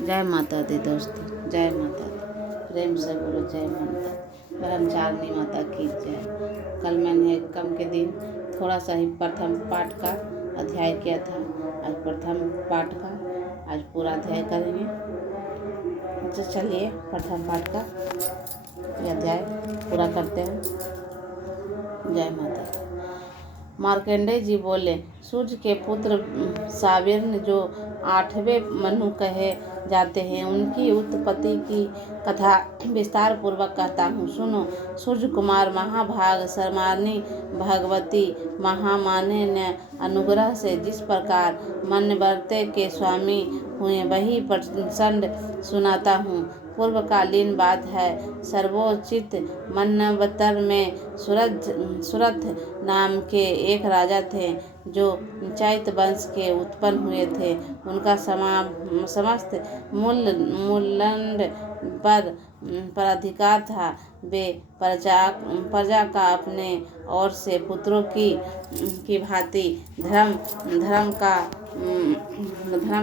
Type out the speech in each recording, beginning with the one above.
जय माता दी दोस्तों, जय माता दी। प्रेम से बोलो जय माता। ब्रह्मचारिणी माता की जय। कल मैंने कम के दिन थोड़ा सा ही प्रथम पाठ का अध्याय किया था। आज प्रथम पाठ का आज पूरा अध्याय करेंगे। तो चलिए प्रथम पाठ का अध्याय पूरा करते हैं। जय माता दी। मार्कंडेय जी बोले, सूर्य के पुत्र साविर्ण जो 8वें मनु कहे जाते हैं, उनकी उत्पत्ति की कथा विस्तार पूर्वक कहता हूँ, सुनो। सूर्य कुमार महाभाग सरमानी भगवती महामाने ने अनुग्रह से जिस प्रकार मन्वंतरे के स्वामी हुए, वही प्रसंड सुनाता हूँ। पूर्वकालीन बात है। सर्वोचित मन्वंतर में सुरथ नाम के एक राजा थे, जो चैत वंश के उत्पन्न हुए थे। उनका समस्त मूलंड पर अधिकार था। वे प्रजा का अपने और से पुत्रों की भांति धर्म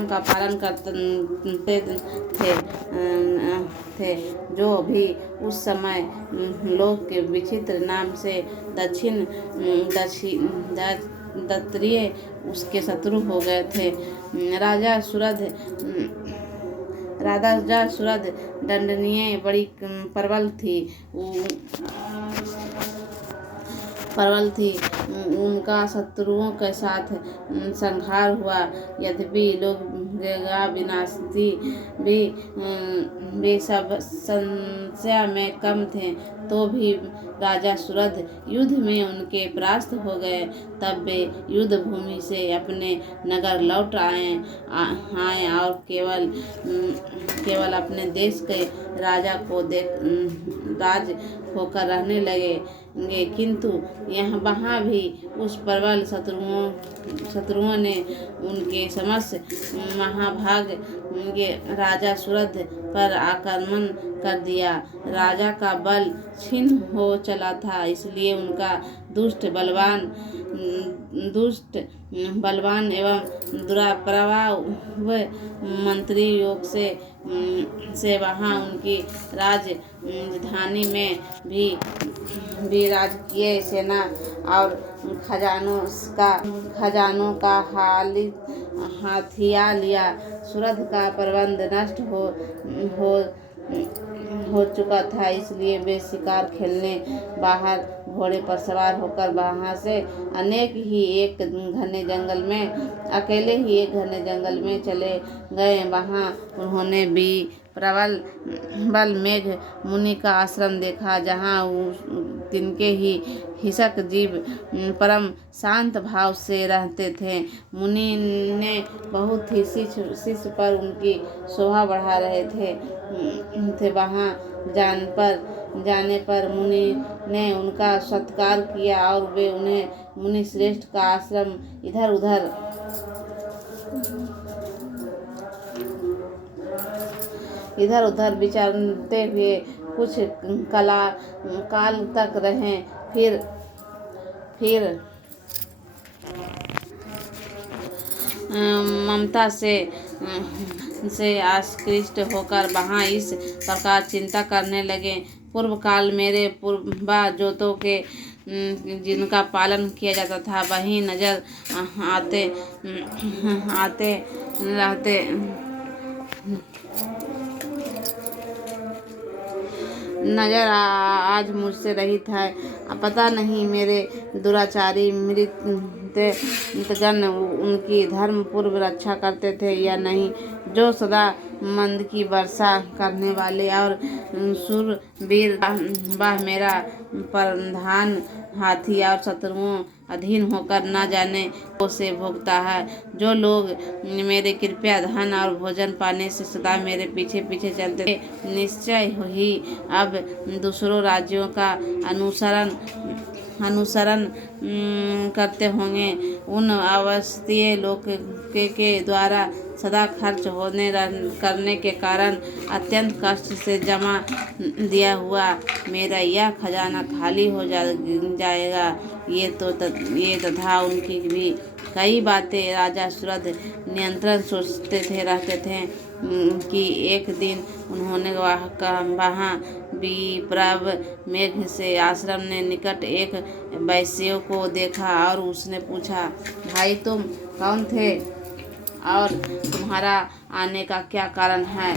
का पालन करते थे, जो भी उस समय लोक के विचित्र नाम से दत्तात्रेय उसके शत्रु हो गए थे। राजा सुरध दंडनीय बड़ी प्रबल थी। उनका शत्रुओं के साथ संहार हुआ। यद्यपि लोग विनाशी भी सब संख्या में कम थे, तो भी राजा सुरध युद्ध में उनके परास्त हो गए। तब वे युद्ध भूमि से अपने नगर लौट आए और केवल अपने देश के राजा को राज होकर रहने लगे। किंतु वहाँ भी उस प्रबल शत्रुओं ने उनके समस्त महाभाग राजा सुरध पर आक्रमण कर दिया। राजा का बल क्षीण हो चला था, इसलिए उनका दुष्ट बलवान एवं दुराप्रभाव मंत्री योग से वहाँ उनकी राजधानी में भी राजकीय सेना और खजानों का हाथिया लिया। सुरध का प्रबंध नष्ट हो चुका था, इसलिए वे शिकार खेलने बाहर घोड़े पर सवार होकर अकेले ही एक घने जंगल में चले गए। वहाँ उन्होंने भी प्रबल मेघ मुनि का आश्रम देखा, जहाँ तिनके ही हिंसक जीव परम शांत भाव से रहते थे। मुनि ने बहुत ही शिष्य पर उनकी शोभा बढ़ा रहे थे। वहाँ जाने पर मुनि ने उनका सत्कार किया और वे उन्हें मुनि श्रेष्ठ का आश्रम इधर उधर विचरते हुए कुछ काल तक रहे। फिर ममता से आकृष्ट होकर वहाँ इस प्रकार चिंता करने लगे। पूर्व काल मेरे पूर्वजों के जिनका पालन किया जाता था, वही नजर आज मुझसे रहित है। पता नहीं मेरे दुराचारी मृतजन उनकी धर्म पूर्व रक्षा करते थे या नहीं, जो सदा मंद की वर्षा करने वाले और शूरवीर वह मेरा प्रधान हाथी और शत्रुओं अधीन होकर न जाने को से भोगता है। जो लोग मेरे कृपया धन और भोजन पाने से सदा मेरे पीछे पीछे चलते थे, निश्चय ही अब दूसरों राज्यों का अनुसरण करते होंगे। उन अवस्थीय लोक के द्वारा सदा खर्च करने के कारण अत्यंत कष्ट से जमा दिया हुआ मेरा यह खजाना खाली हो जाएगा। ये तथा उनकी भी कई बातें राजा सुरध नियंत्रण सोचते रहते थे। कि एक दिन उन्होंने वहाँ विप्रव मेघ से आश्रम ने निकट एक वैश्य को देखा और उसने पूछा, भाई तुम कौन थे और तुम्हारा आने का क्या कारण है?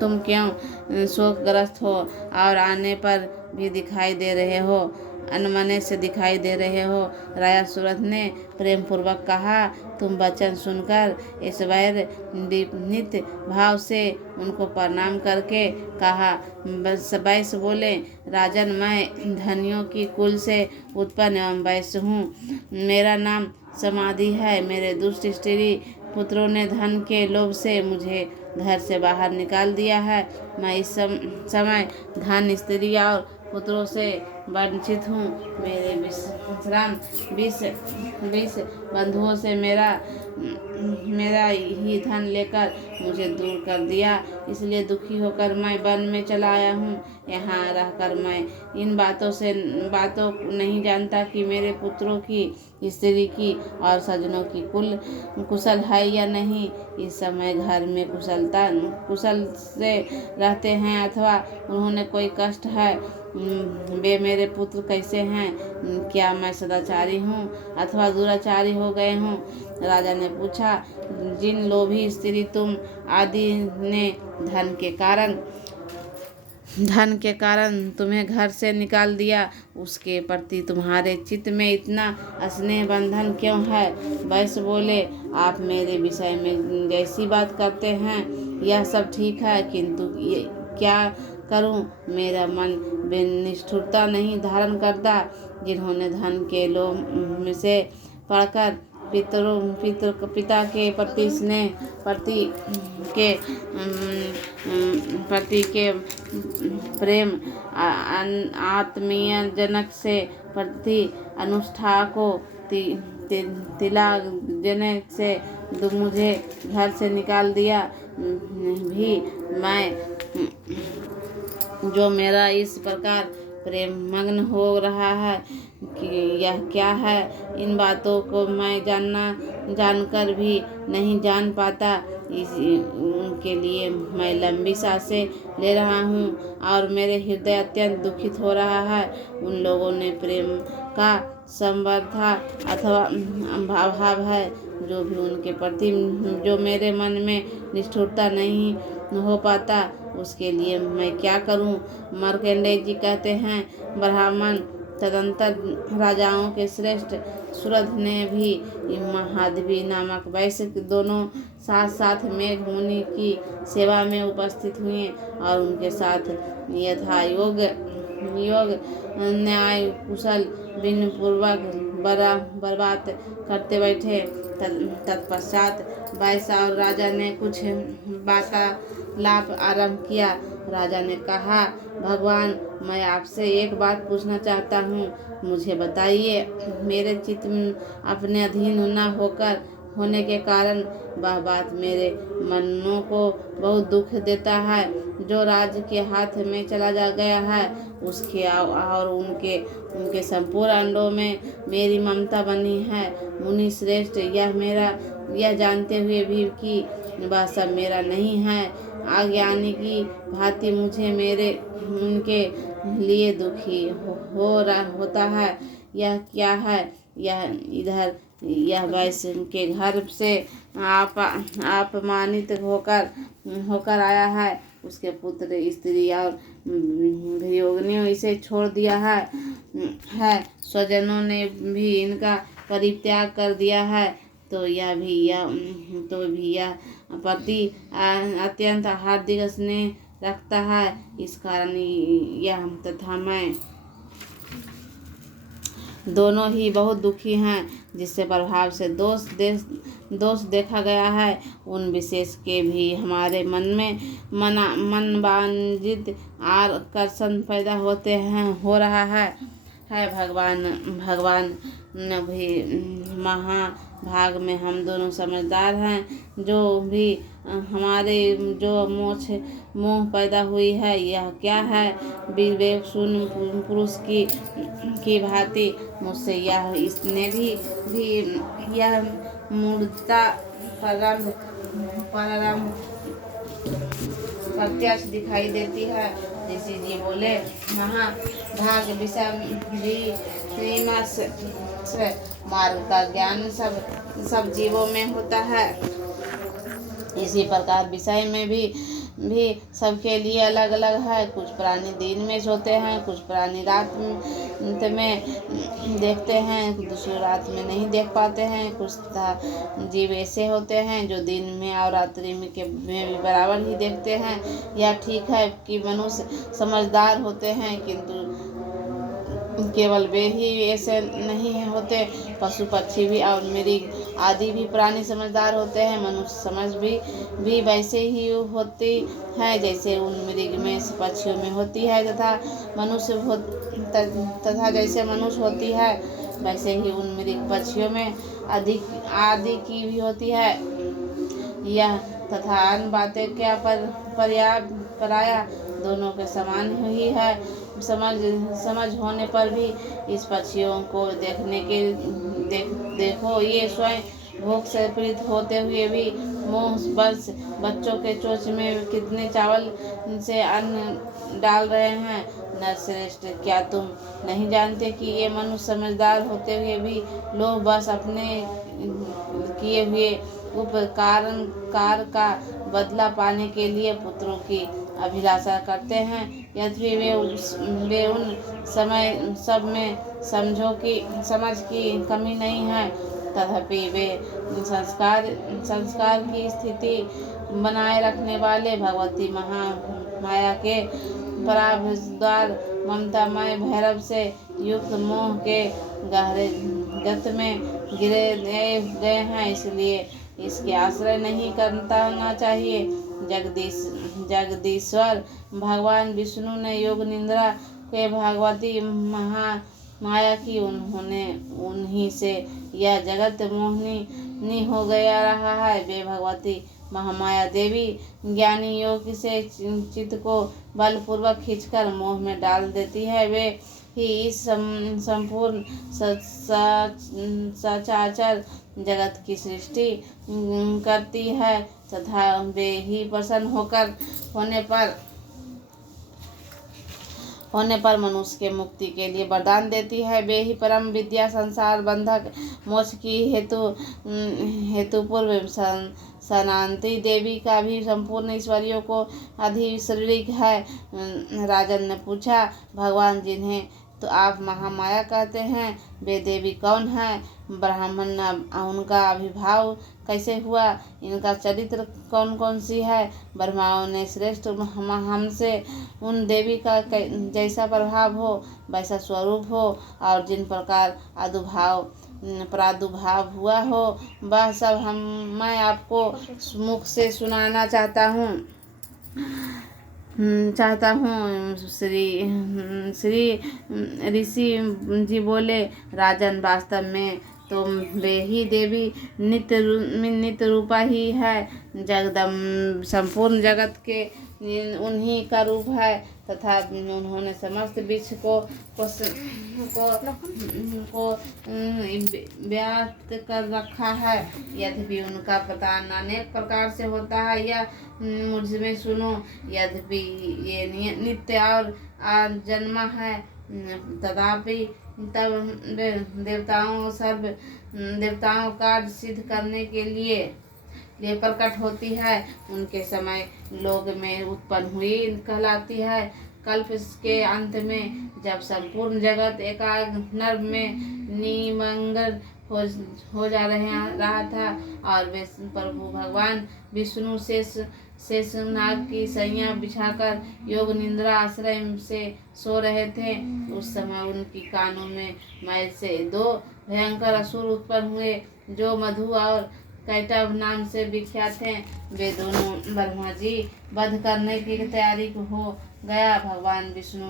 तुम क्यों शोकग्रस्त हो और आने पर भी दिखाई दे रहे हो, अनमने से दिखाई दे रहे हो? राजा सूरथ ने प्रेम पूर्वक कहा। तुम वचन सुनकर ईश्वर विनीत भाव से उनको प्रणाम करके कहा। वैश्य बोले, राजन, मैं धनियों की कुल से उत्पन्न एवं वैश्य हूँ। मेरा नाम समाधि है। मेरे दुष्ट स्त्री पुत्रों ने धन के लोभ से मुझे घर से बाहर निकाल दिया है। मैं इस समय धन, स्त्री और पुत्रों से वंचित हूँ। मेरे विश्राम 20 बंधुओं से मेरा ही धन लेकर मुझे दूर कर दिया, इसलिए दुखी होकर मैं वन में चला आया हूँ। यहाँ रहकर मैं इन बातों नहीं जानता कि मेरे पुत्रों की, स्त्री की और सज्जनों की कुशल है या नहीं। इस समय घर में कुशल से रहते हैं अथवा उन्होंने कोई कष्ट है। वे मेरे पुत्र कैसे हैं? क्या मैं सदाचारी हूँ अथवा दुराचारी हो गए हूँ? राजा ने पूछा, जिन लोभी स्त्री तुम आदि ने धन के कारण तुम्हें घर से निकाल दिया, उसके प्रति तुम्हारे चित्त में इतना स्नेह बंधन क्यों है? वैश्य बोले, आप मेरे विषय में जैसी बात करते हैं यह सब ठीक है, किंतु क्या करूं? मेरा मन निष्ठुरता नहीं धारण करता। जिन्होंने धन के लोभ से पढ़कर पिता के पति के प्रेम, आत्मीय जनक से प्रति अनुष्ठा को तिलाक से मुझे घर से निकाल दिया भी मैं, जो मेरा इस प्रकार प्रेम मग्न हो रहा है कि यह क्या है? इन बातों को मैं जानकर भी नहीं जान पाता। उनके लिए मैं लंबी सांसें ले रहा हूँ और मेरे हृदय अत्यंत दुखित हो रहा है। उन लोगों ने प्रेम का संवर्धा अथवा अभाव है, जो भी उनके प्रति जो मेरे मन में निष्ठुरता नहीं हो पाता, उसके लिए मैं क्या करूं? मार्कंडेय जी कहते हैं, ब्राह्मण तदंतर राजाओं के श्रेष्ठ सूरथ ने भी महादेवी नामक वैश्य दोनों साथ साथ मेघ मुनि की सेवा में उपस्थित हुए और उनके साथ यथा योग न्याय कुशल विनय पूर्वक बर्बाद करते बैठे। तत्पश्चात वैश्य और राजा ने कुछ वार्तालाप आरंभ किया। राजा ने कहा, भगवान, मैं आपसे एक बात पूछना चाहता हूँ, मुझे बताइए। मेरे चित्त अपने अधीन न होने के कारण वह बात मेरे मनों को बहुत दुख देता है। जो राज्य के हाथ में चला गया है, उसके और उनके संपूर्ण अंडों में मेरी ममता बनी है। मुनि श्रेष्ठ, यह जानते हुए भी कि वह सब मेरा नहीं है, अज्ञानी की भांति मुझे उनके लिए दुखी होता है। यह क्या है? यह वैश्य के घर से अपमानित होकर आया है। उसके पुत्र, स्त्री और वियोगिनियों इसे छोड़ दिया है। स्वजनों ने भी इनका परित्याग कर दिया है। तो भी यह पति अत्यंत हार्दिक स्नेह रखता है। इस कारण यह तथा मैं दोनों ही बहुत दुखी हैं। जिससे प्रभाव से दोष देखा गया है, उन विशेष के भी हमारे मन में मनवांजित आकर्षण पैदा हो रहा है। भगवान भी महाभाग में हम दोनों समझदार हैं। जो भी हमारे जो मोह पैदा हुई है, यह क्या है? विवेक शून्य पुरुष की भांति मुझसे इसने भी यह मूर्खता प्रारंभ प्रत्यक्ष दिखाई देती है। ऋषि जी बोले, महाभाग विषय मार्ग का ज्ञान सब जीवों में होता है। इसी प्रकार विषय में भी सबके लिए अलग अलग है। कुछ प्राणी दिन में सोते हैं, कुछ प्राणी रात में देखते हैं, दूसरे रात में नहीं देख पाते हैं। कुछ जीव ऐसे होते हैं जो दिन में और रात्रि में भी बराबर ही देखते हैं। यह ठीक है कि मनुष्य समझदार होते हैं, किंतु केवल वे ही ऐसे नहीं होते, पशु पक्षी भी और मृग आदि भी प्राणी समझदार होते हैं। मनुष्य समझ भी वैसे ही होती है जैसे उन मृग में पक्षियों में होती है, तथा जैसे मनुष्य होती है वैसे ही उन मृग पक्षियों में आदि की भी होती है। यह तथा अन्य बातें क्या पराया दोनों के समान ही है। समझ होने पर भी इस पक्षियों को देखो, ये स्वयं भूख से पीड़ित होते हुए भी मुंह बच्चों के चोंच में कितने चावल से अन्न डाल रहे हैं। नरश्रेष्ठ, क्या तुम नहीं जानते कि ये मनुष्य समझदार होते हुए भी लोग बस अपने किए हुए उपकार का बदला पाने के लिए पुत्रों की अभिलाषा करते हैं। यद्यपि वे उन सब में समझ की कमी नहीं है, तथापि वे संस्कार की स्थिति बनाए रखने वाले भगवती महामाया के पराभद्वार ममतामय भैरव से युक्त मोह के गहरे गत में गिरे गए हैं। इसलिए इसके आश्रय नहीं करना चाहिए। जगदीश्वर भगवान विष्णु ने योग निद्रा के भगवती महामाया की। उन्हीं से यह जगत मोहिनी हो गया रहा है। वे भगवती महामाया देवी ज्ञानी योग से चित्त को बलपूर्वक खींचकर मोह में डाल देती है। वे ही इस संपूर्ण सचराचर जगत की सृष्टि करती है, तथा वे ही प्रसन्न होने पर मनुष्य के मुक्ति के लिए वरदान देती है। वे ही परम विद्या, संसार बंधक मोक्ष की हेतु पूर्व सनातनी देवी का भी संपूर्ण ईश्वरियों को अधिशारिक है। राजन ने पूछा, भगवान जिन्हें तो आप महामाया कहते हैं, वे देवी कौन है? ब्राह्मण, उनका आविर्भाव कैसे हुआ? इनका चरित्र कौन सी है? ब्रह्माओं ने श्रेष्ठ हमसे उन देवी का जैसा प्रभाव हो, वैसा स्वरूप हो, और जिन प्रकार प्रादुर्भाव हुआ हो, वह सब मैं आपको मुख से सुनाना चाहता हूँ। श्री ऋषि जी बोले, राजन, वास्तव में तो वे ही देवी नित्य रूपा ही है। संपूर्ण जगत के उन्हीं का रूप है, तथा उन्होंने समस्त विश्व को व्याप्त कर रखा है। यद्यपि उनका पता अनेक प्रकार से होता है, यह मुझमें सुनो। यद्यपि ये नित्य और जन्मा है, तथापि तब देवताओं का सिद्ध करने के लिए प्रकट होती है। उनके समय लोक में उत्पन्न हुई कहलाती है। कल्प के अंत में जब संपूर्ण जगत एकाग्र नर्व में निमग्न हो जा रहा था, और वे प्रभु भगवान विष्णु शेषनाग की सैया बिछाकर योग निद्रा आश्रय से सो रहे थे, उस समय उनकी कानों में मैल से दो भयंकर असुर उत्पन्न हुए, जो मधु और कैटभ नाम से विख्यात हैं। वे दोनों ब्रह्मा जी वध करने की तैयारी हो गया। भगवान विष्णु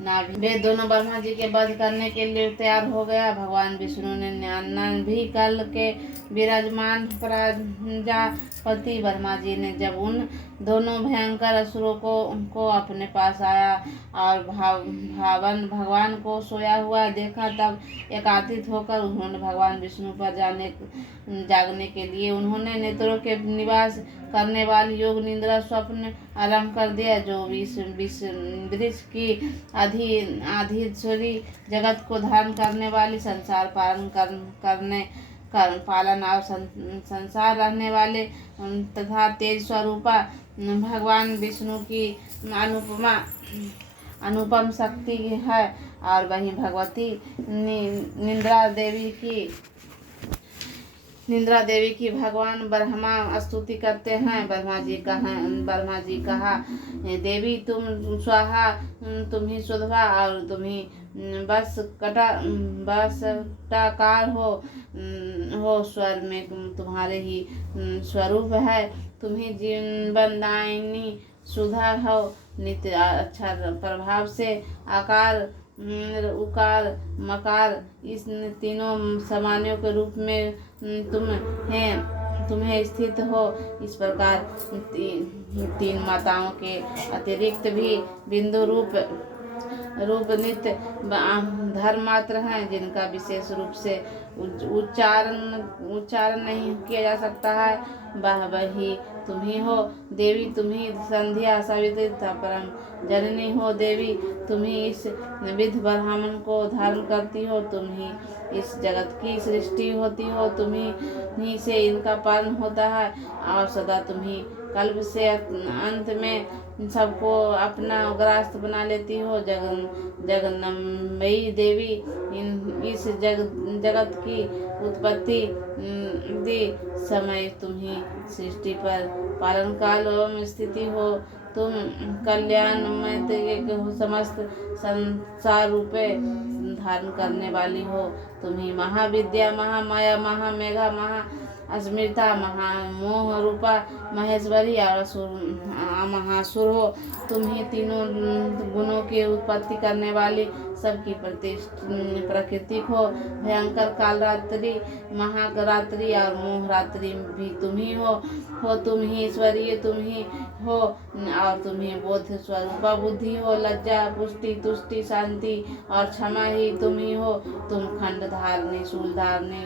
नाभि। वे दोनों ब्रह्मा जी के वध करने के लिए तैयार हो गया। भगवान विष्णु ने नाभि कल के विराजमान प्रजापति ब्रह्मा जी ने जब उन दोनों भयंकर असुरों को अपने पास आया और भगवान को सोया हुआ देखा, तब एकांतित होकर उन्होंने भगवान विष्णु पर जागने के लिए उन्होंने नेत्रों के निवास करने वाली योग निद्रा स्वप्न आरंभ कर दिया, जो वृक्ष की आधिश्वरी जगत को धारण करने वाली संसार पालन और संसार रहने वाले तथा तेज स्वरूपा भगवान विष्णु की अनुपम शक्ति है। और वहीं भगवती निंद्रा देवी की भगवान ब्रह्मा स्तुति करते हैं। ब्रह्मा जी कहा, देवी तुम स्वाहा, तुम ही सुधवा और तुम ही बसटाकार हो। स्वर में तुम्हारे ही स्वरूप है। तुम ही जीवनदायिनी सुधा हो। नित्य अक्षर प्रभाव से आकार, उकार, मकार, इस तीनों समानों के रूप में तुम्हें स्थित हो। इस प्रकार तीन माताओं के अतिरिक्त भी बिंदु रूप नित्य धर्म मात्र हैं, जिनका विशेष रूप से उच्चारण नहीं किया जा सकता है। वही तुम ही हो। देवी तुम ही संध्या सावित्री तथा परम जननी हो। देवी तुम ही इस विध ब्राह्मण को धारण करती हो। तुम ही इस जगत की सृष्टि होती हो। तुम ही से इनका पालन होता है और सदा तुम ही कल्प से अंत में सबको अपना ग्रास्त बना लेती हो। जगदम्बई देवी इस जगत की उत्पत्ति समय तुम ही सृष्टि पर पालन काल एवं स्थिति हो। तुम कल्याण में समस्त संसार रूपे धारण करने वाली हो। तुम ही महाविद्या, महामाया, महामेघा, अस्मिता, महामोह रूपा महेश्वरी और महासुर हो। तुम ही तीनों गुणों की उत्पत्ति करने वाली सबकी प्रकृति हो। भयंकर कालरात्रि, महारात्रि और मोहरात्रि भी तुम ही हो। तुम ही ईश्वरीय तुम ही हो और तुम ही बोध स्वरूपा बुद्धि हो। लज्जा, पुष्टि, तुष्टि, शांति और क्षमा ही तुम ही हो। तुम खंड धारणी, शूल धारणी,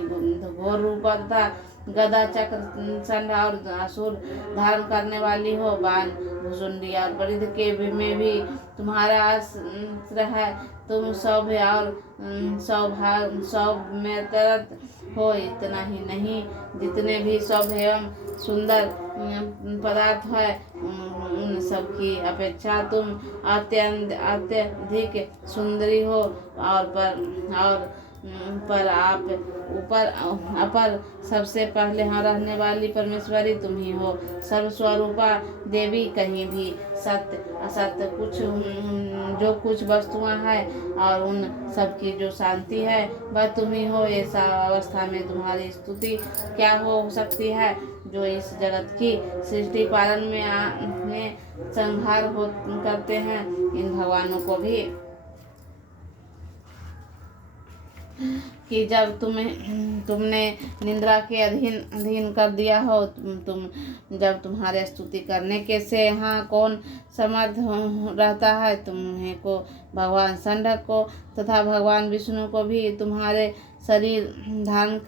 घोर रूपा तथा गदा, चक्र, संड और असुर धारण करने वाली हो। बाण, भुजुंडी और परिध के में भी तुम्हारा आश्रय है। तुम सौभ्य और सौम्यतरत हो। इतना ही नहीं, जितने भी सौभ्य एवं सुंदर पदार्थ है उन सबकी अपेक्षा तुम अत्यधिक सुंदरी हो। और पर आप अपर सबसे पहले यहाँ रहने वाली परमेश्वरी तुम ही हो। सर्वस्वरूपा देवी, कहीं भी सत्य असत्य जो कुछ वस्तुएं हैं और उन सबकी जो शांति है वह तुम ही हो। ऐसा अवस्था में तुम्हारी स्तुति क्या हो सकती है। जो इस जगत की सृष्टि पालन में संहार करते हैं, इन भगवानों को भी कि जब तुमने निंद्रा के अधीन कर दिया हो। जब तुम्हारे स्तुति करने के से यहाँ कौन समर्थ रहता है। तुम्हें को भगवान षण्डक को तथा भगवान विष्णु को भी तुम्हारे शरीर धारण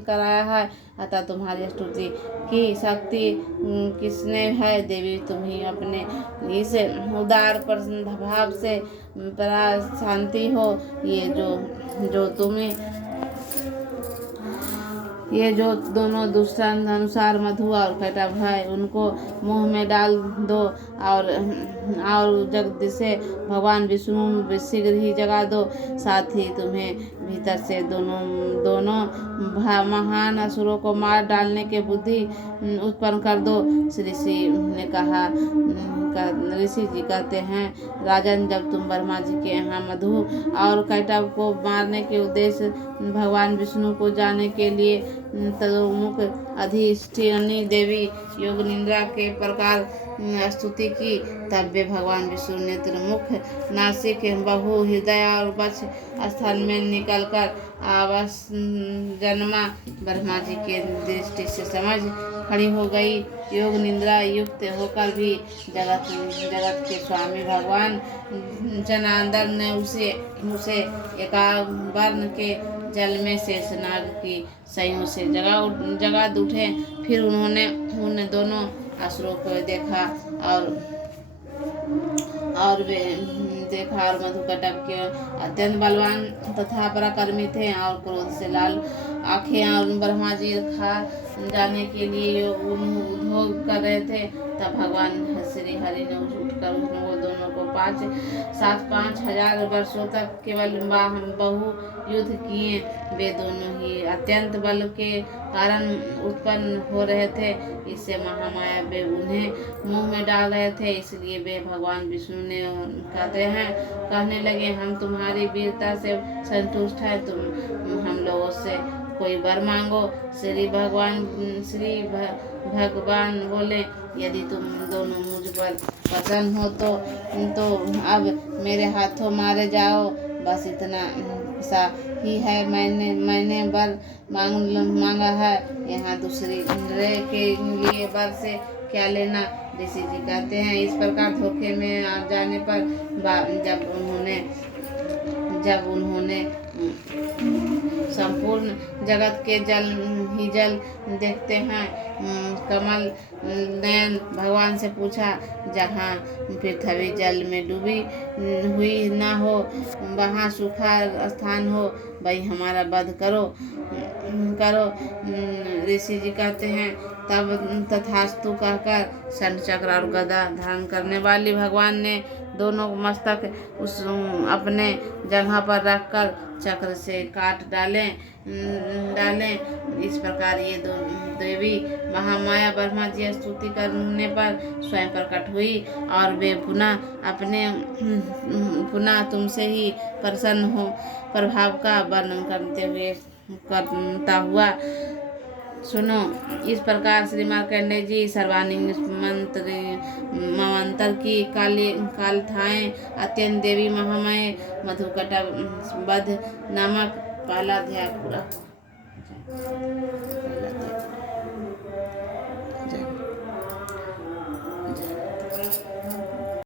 कराया है। अतः तुम्हारी स्तुति की शक्ति किसने है। देवी तुम ही अपने इस उदार भाव से शांति हो। ये जो दोनों दुष्टांत अनुसार मधु और कटभ है, उनको मुंह में डाल दो और जगत से भगवान विष्णु शीघ्र ही जगा दो। साथ ही तुम्हें भीतर से दोनों महान असुरों को मार डालने के बुद्धि उत्पन्न कर दो। ऋषि जी कहते हैं, राजन, जब तुम ब्रह्मा जी के यहाँ मधु और कैटभ को मारने के उद्देश्य भगवान विष्णु को जाने के लिए तदोमुख अधिष्ठिनी देवी योग निद्रा के प्रकार स्तुति की। तब वे भगवान विष्णु नेत्रमुख नासिक बहु हृदय और वक्ष स्थल में निकलकर आवास जन्मा ब्रह्मा जी के दृष्टि से समझ खड़ी हो गई। योग निद्रा युक्त होकर भी जगत के स्वामी भगवान जनार्दन ने उसे एकावर्ण के जल में शेषनाग की सयों से जगा उठे। फिर उन्होंने उन दोनों असुरों को देखा और वे मधुकटक के अत्यंत बलवान तथा पराक्रमी थे और क्रोध से लाल आंखें और ब्रह्मा जी खा जाने के लिए उद्योग कर रहे थे। तब भगवान श्री हरि ने उठकर वो दोनों को 5,000 वर्षों तक केवल बहु युद्ध किए। वे दोनों ही अत्यंत बल के कारण उत्पन्न हो रहे थे, इससे महामाया वे उन्हें मुंह में डाल रहे थे। इसलिए वे भगवान विष्णु ने कहने लगे, हम तुम्हारी वीरता से संतुष्ट हैं, तुम हम लोगों से कोई वर मांगो। श्री भगवान बोले, यदि तुम दोनों मुझ पर प्रसन्न हो तो अब मेरे हाथों मारे जाओ। बस इतना सा ही है, मैंने वर मांगा है, यहाँ दूसरे के लिए वर से क्या लेना। ऋषि जी कहते हैं, इस प्रकार धोखे में आ जाने पर जब उन्होंने संपूर्ण जगत के जल देखते हैं, कमल नयन भगवान से पूछा, जहाँ पृथ्वी जल में डूबी हुई न हो, वहाँ सूखा स्थान हो, भाई हमारा वध करो। ऋषि जी कहते हैं, तब तथास्तु कहकर शंख चक्र और गदा धारण करने वाली भगवान ने दोनों मस्तक अपने जगह पर रखकर चक्र से काट डाले। इस प्रकार ये दो देवी महामाया ब्रह्मा जी स्तुति करने पर स्वयं प्रकट हुई और वे पुनः तुमसे ही प्रसन्न हो प्रभाव का वर्णन करता हुआ सुनो। इस प्रकार श्री मार्कंडेय जी सर्वांगिक मन्वंतर की कालथाएं अत्यंत देवी महामाया मधुकटक वध नामक पहला अध्याय पूरा।